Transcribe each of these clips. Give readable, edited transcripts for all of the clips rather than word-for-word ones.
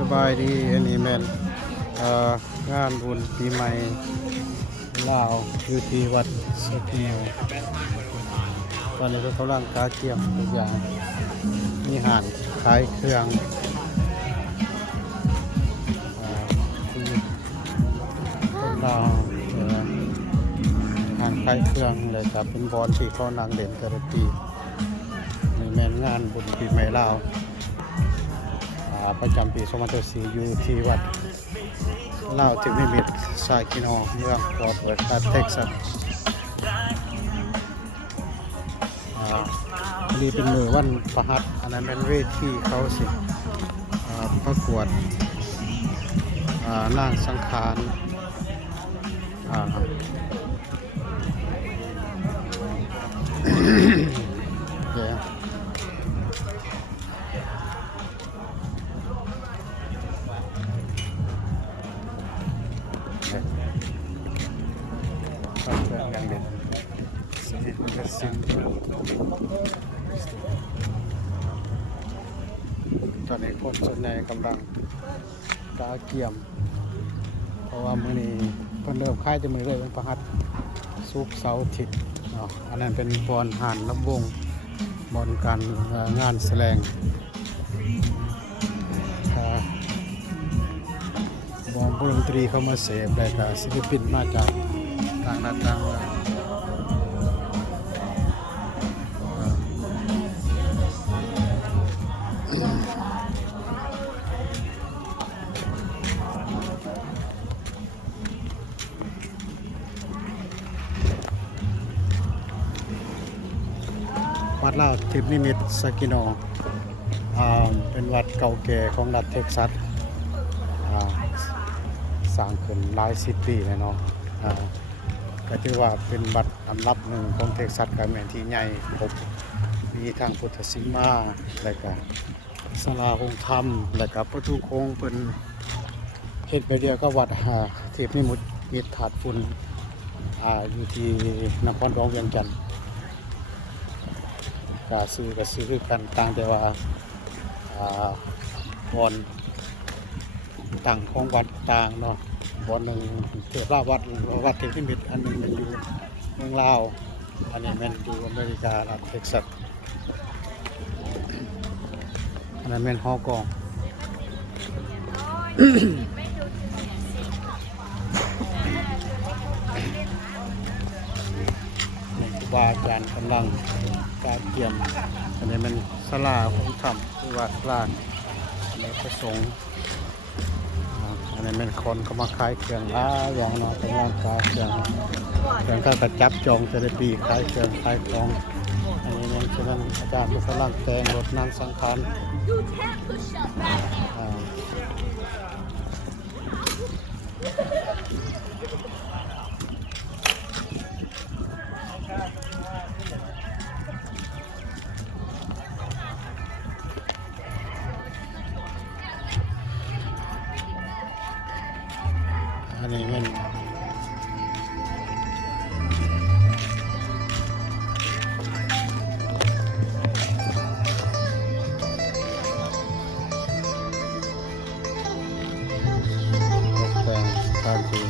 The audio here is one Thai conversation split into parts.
สบายดีอันนี้แม่นงานบุญปีใหม่ลาวอยู่ที่วัดสะเกียวตอนนี้ก็กำลังกาเกี่ยมทุกอย่างมีห่านขายเครื่องที่คนลาวห่านขายเครื่องเลยครับเป็นบอลที่เขานางเด่นแต่ละปีนี่แม่นงานบุญปีใหม่ลาวประจำปี2024อยู่ที่วัดลาวที่นิมิตรซากิโนเมืองฟอร์ตเวิร์ธรัฐเท็กซัสนี่เป็นมือวันประหัสอันนั้นเป็นเวทีเขาสิประกวดนางสังขารอย่างเด็ดตอนนี้คนส่วนใหญ่กำลังตาเกี่ยมเพราะว่ามื้อนี้เพิ่นเริ่มค่ายจะมือเลยเป็นประหัสศุกร์เสาร์อาทิตย์อันนั้นเป็นบอลห่านลำวงบอลการงานแสดงบอลดนตรีเข้ามาเสพได้กับศิลปินมาจากต่างด้านต่างเมืองวัดลาวทิพย์นิมิตรซากิโนเป็นวัดเก่าแก่ของรัฐเท็กซัสสร้างขึ้นหลายสิบปีแล้วเนาะก็ถือว่าเป็นวัดอันดับหนึ่งของเท็กซัสกับแม่นที่ใหญ่ครบมีทางพุทธศิลาและก็ศาลาองค์ธรรมและก็ประตูโค้งเป็นเฮ็ดไปเดียวก็วัดเทพนิมิตรถาดฝุ่นอยู่ที่นครหลวงเวียงจันทน์ก็ซื้อกันต่างแต่ว่าบอนต่างของวัดต่างเนาะบอนหนึ่งเกิดว่าวัดเทพนิมิตรอันหนึ่งมันอยู่เมืองลาวอันนี้มันอยู่อเมริการัฐเท็กซัสอันนั้นเป็นฮอกองครูบาอาจารย์กำลังการเกี่ยมอันนี้มันศาลาของธรรมคือวัดลานอันนี้พระสงฆ์อันนี้เป็นคนเขามาขายเครื่องอย่างเนาะกำลังขายเครื่องก็กระจับจองจะได้ปีขายเครื่องขายของอันนี้ยังฉะนั้นอาจารย์ก็กำลังแต่งรถนางสังขารอันนี้มันตกแต่งสถานที่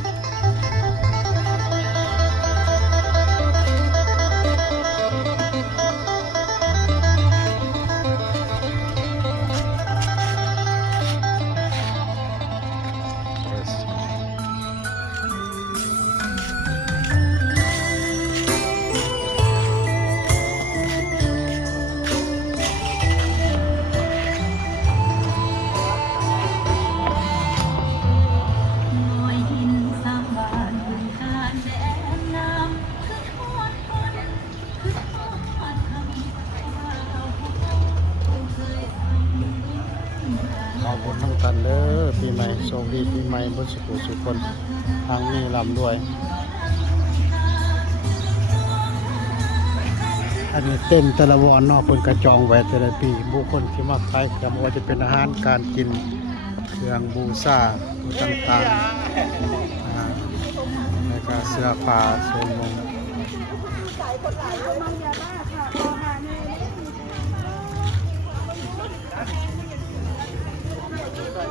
ขอบคุณทั้งท่านเด้อปีใหม่โชคดีปีใหม่บนสุขสุขคนทางนี้ลำด้วยอันนี้เต้นแต่ละวันนอกคนกระจองไว้แต่ละปีบุคคลที่มาขายเครื่องว่าจะเป็นอาหารการกินเครื่องบูชาต่างๆในการเสื้อผ้าเสื้อมง เ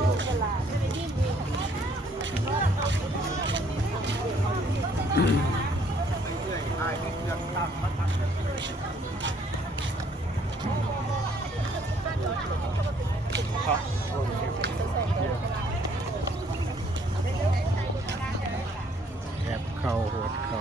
แอบเข้าโหดเข้า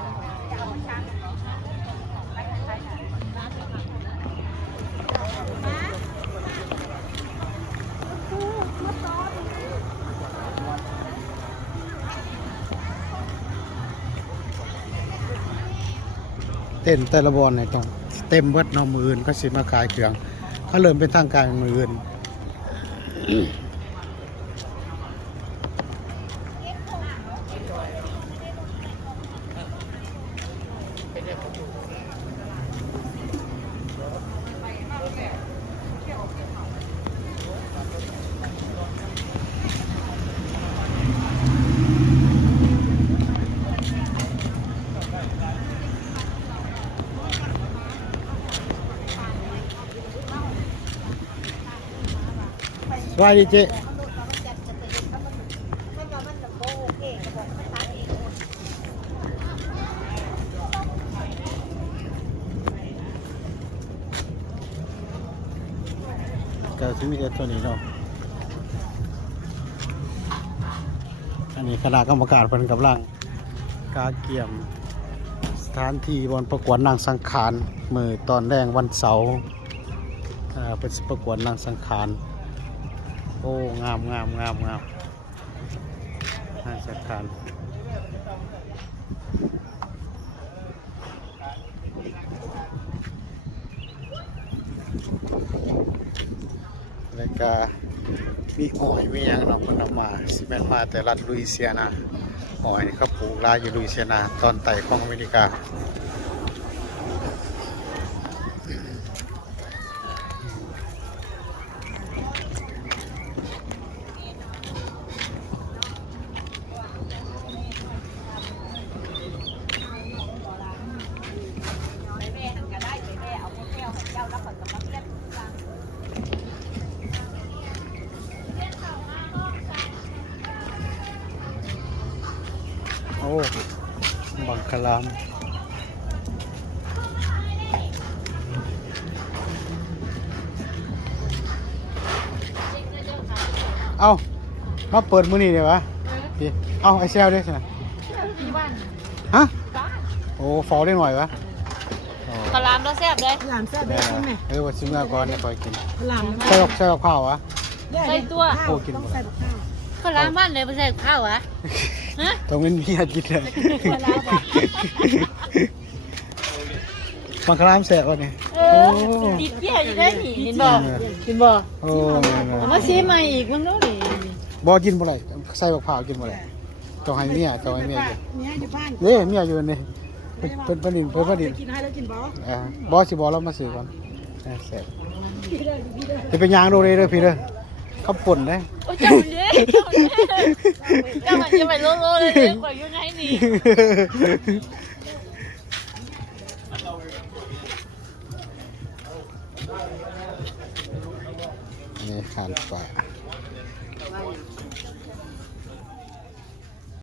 เต้นแต่ละบอลเนี่ยต้องเต็มเบิดเนอมืออื่นก็สิมาขายเครื่องเขาเริ่มเป็นทางการมืออื่นสวัสดีเจ๊ก็สิมีแต่ตัวนี้เนาะอันนี้คณะกรรมการเพิ่นกำลังกาเกี่ยมสถานที่บอนประกวดนางสังขารมื้อตอนแรกวันเสาร์เป็นสิประกวดนางสังขารโอ้งามนางสังขารแล้วก็มีหอยมีหยังเนาะเพิ่นเอามาสิแม่นมาแต่รัฐลุยเซียนาหอยนี่เขาปลูกหลายอยู่ลุยเซียนาตอนใต้ของอเมริกาโอ้บังคลามเอามาเปิดมื้อนี้เดี๋ยววะพี่เอาไอเซลด้วยสินะฮะโอ้ฟอได้หน่อยวะ ขลามแล้วแซ่บเลย หลามแซ่บได้ใช่ไหม ว่าชิมก่อนเนี่ยคอยกิน หลาม ใส่กับข้าววะ ใส่ตัว โอ้กิน ต้องใส่บักข้าว ขลามบ้านเลยไม่ใส่ข้าววะฮะ ต้องเป็นเมียกินเลยบังคลามแสบวะเนี่ย ติดเกี่ยวอยู่ได้หนิเห็นบ่เห็นบ่ โอ้ เอามาซีใหม่อีกมันนู้นนี่ บ่กินบ่ไรใส่บักข้าวกินบ่ไรต้องให้เมียกิน เมียอยู่บ้าน เด้เมียอยู่นี่เป็นประดิน กินให้แล้วกินบ่ บอสิบอเรามาซื้อก่อนแซ่บจะเป็นยางโดเรเด้อพี่เด้อข้าวป่นเด้ โอ้เจ้าเย้เจ้ามันจะไปโลเลยเลยกว่าอยู่ไงนี่ นี่ขานปลา